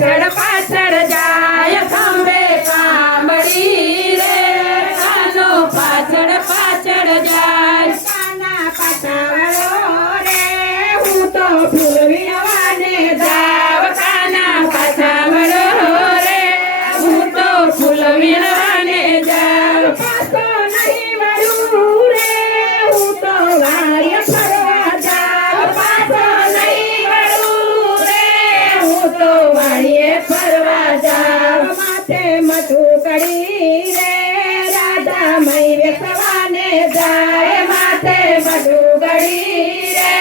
Sarah पड़ी मई व्यसवाने जाए माते मधुगड़ी रे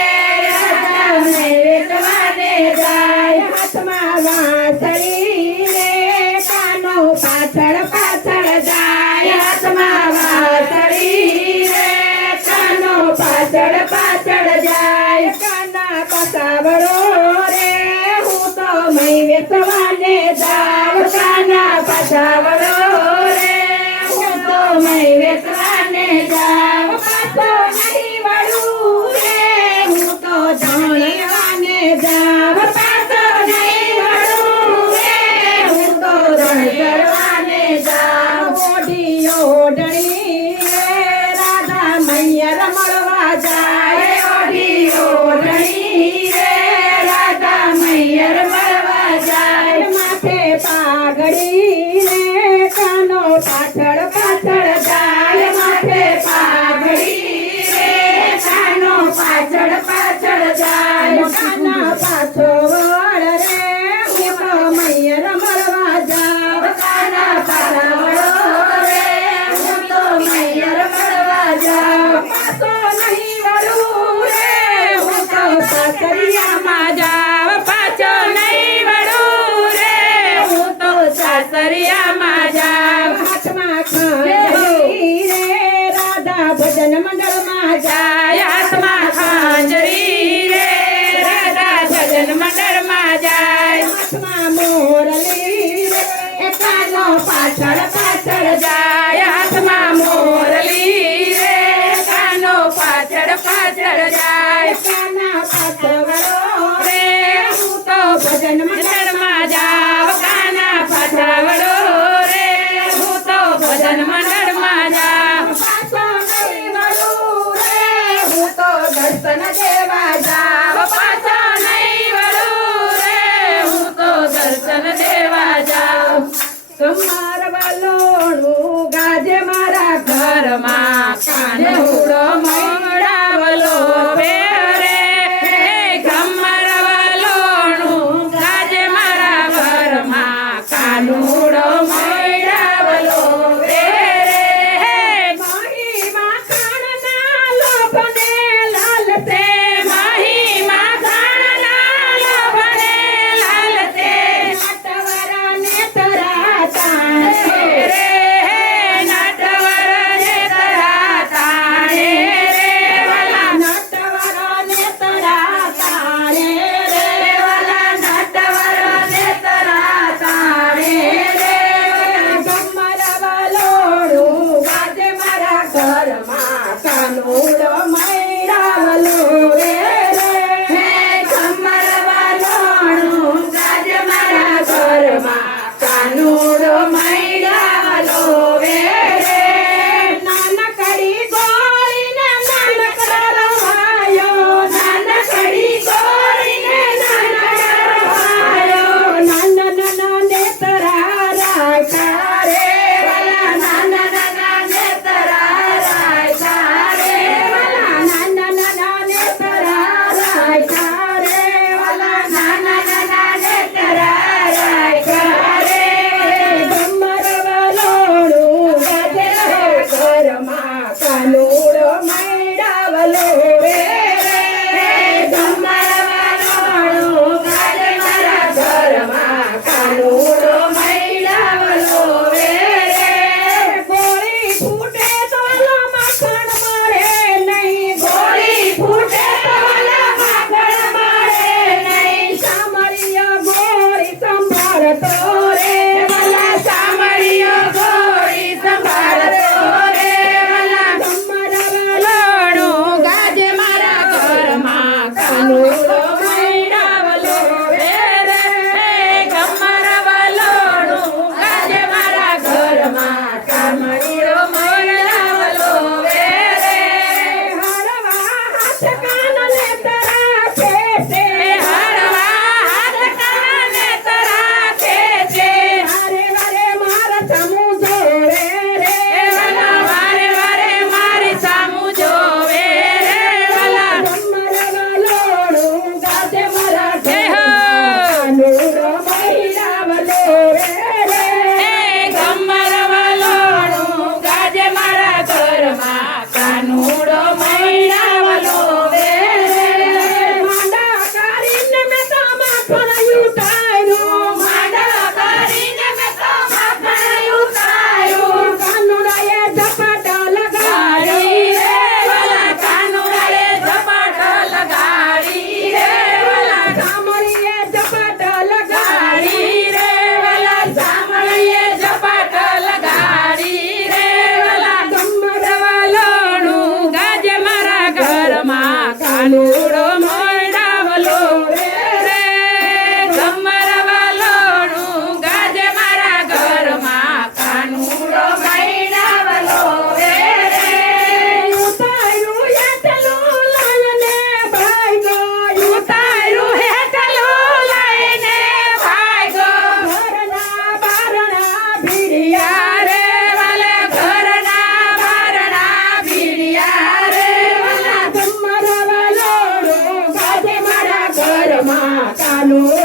राधा मई व्यसवाने जाए आत्मा वासली रे कानो पाचड़ पाचड़ जाए आत्मा वासली रे कानो पाचड़ पाचड़ जाए काना पसावड़ो तो मई व्यसवाने जाए काना पसावड़ो Kana Pato. મંડળ જાય રે હું તો ભજન મંડળમાં જાવ કાના પાથાવડો રે હું તો ભજન મંડળમાં જાવ હું તો દર્શન દેવા જાવ પાછો નહીં વળું રે હું તમારા Oh. Allô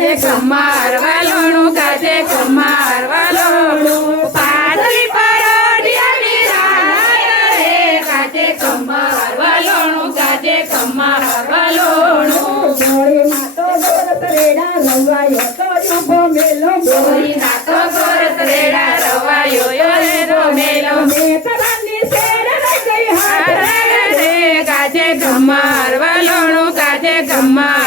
કમાર વાલોણું ગાજે કમાર વાલોણું પાતળી પરોઢિયાની રાત રે ગાજે કમાર વાલોણું ગાજે કમાર વાલોણું ગોળીમાં તો ગોરત રેડા રવાયો તો યુભો મેલો ગોરી નાતો ગોરત રેડા રવાયો યો રે રોમેલો મેતરાની શેર ગઈ હાથ રે કમાર વાલોણું ગાજે કમાર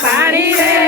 ઠંડા પાણી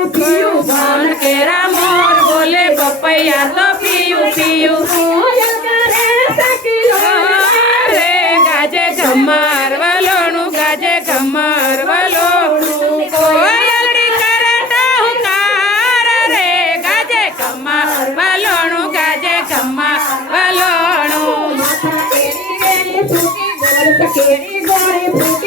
પીયું પીયું વન કેરા મોર બોલે પપૈયા તો પીયું પીયું. કોયલ કરે સકીલો રે ગાજે કમાર વલોણું ગાજે કમાર વલોણું. કોયલડી કરે ટહુકાર રે ગાજે કમાર વલોણું ગાજે કમાર વલોણું. માથા કેરી વેણી ગોળ કેરી ગોળી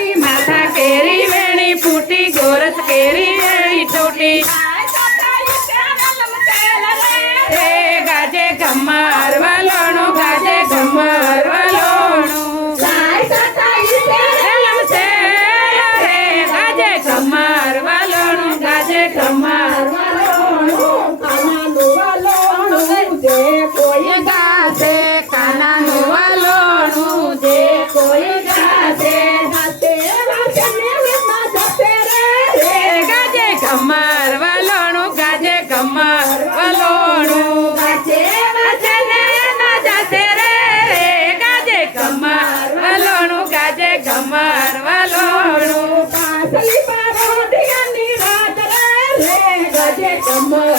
કમાર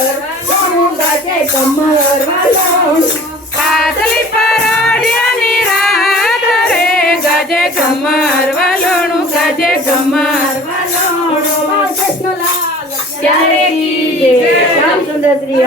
વલોણું કમર વાલો પાતળી પરોઢિયાની રાત રે ગાજે કમર વલોણું ગજે કમર કૃષ્ણલાલ ક્યારે કી જય. રામચંદ્ર શ્રી